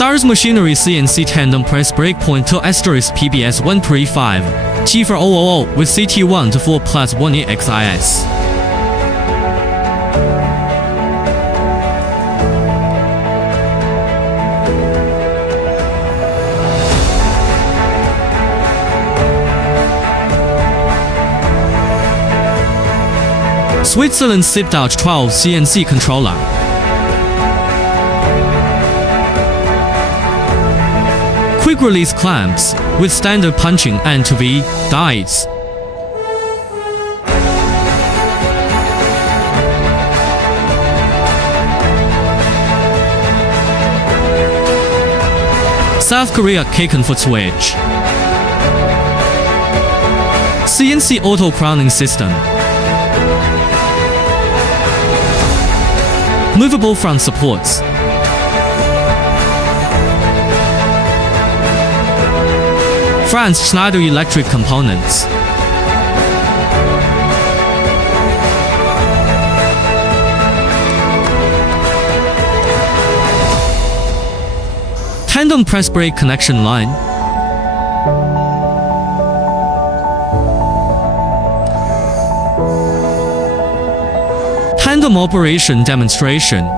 Stars Machinery CNC Tandem Press Breakpoint to Asterisk PBS 135 T4 000 with CT1 to 4 plus 1 EXIS. Switzerland SIPDouch 12 CNC controller. Quick release clamps with standard punching and to V guides. South Korea Kaken foot switch. CNC auto crowning system. Movable front supports. France Schneider electric components. Tandem press brake connection line. Tandem operation demonstration.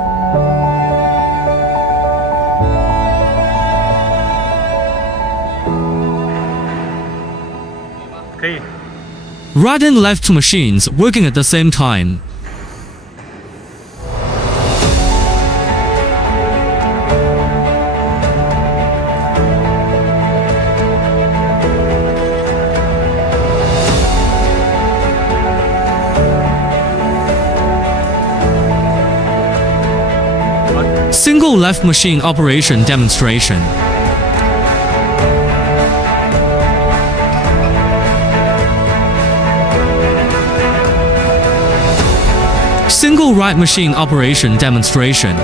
Right and left machines working at the same time. Single left machine operation demonstration. Single right machine operation demonstration.